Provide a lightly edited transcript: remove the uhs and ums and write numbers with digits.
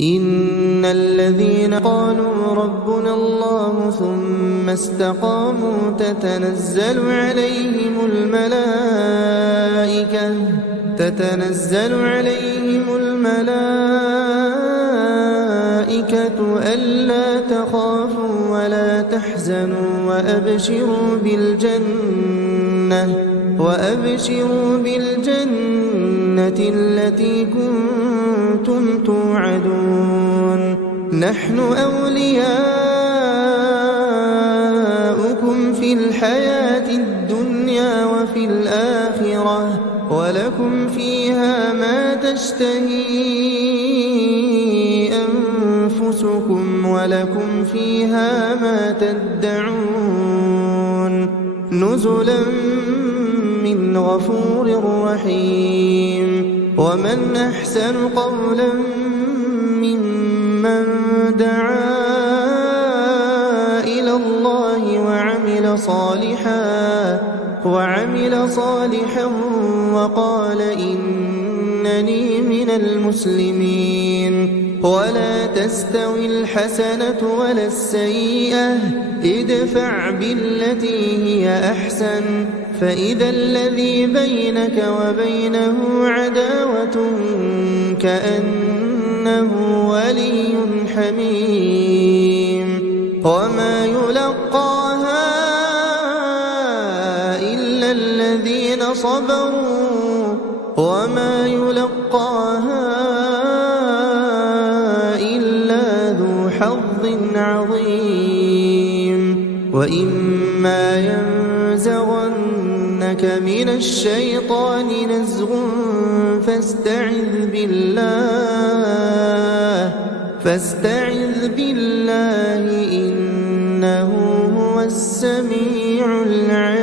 إن الذين قالوا ربنا الله ثم استقاموا تتنزل عليهم الملائكة ألا تخافوا ولا تحزنوا وأبشروا بالجنة التي كنتم توعدون نحن أولياؤكم في الحياة الدنيا وفي الآخرة ولكم فيها ما تشتهي أنفسكم ولكم فيها ما تدعون نزلا من غفور رحيم ومن أحسن قولا ممن دعا إلى الله وعمل صالحا وقال إنني من المسلمين ولا تستوي الحسنة ولا السيئة ادفع بالتي هي أحسن فإذا الذي بينك وبينه عداوة كأنه ولي حميم وما يلقاها إلا الذين صبروا وما يلقاها إلا ذو حظ عظيم وإما ينزغنك من الشيطان نزغ فاستعذ بالله إنه هو السميع العليم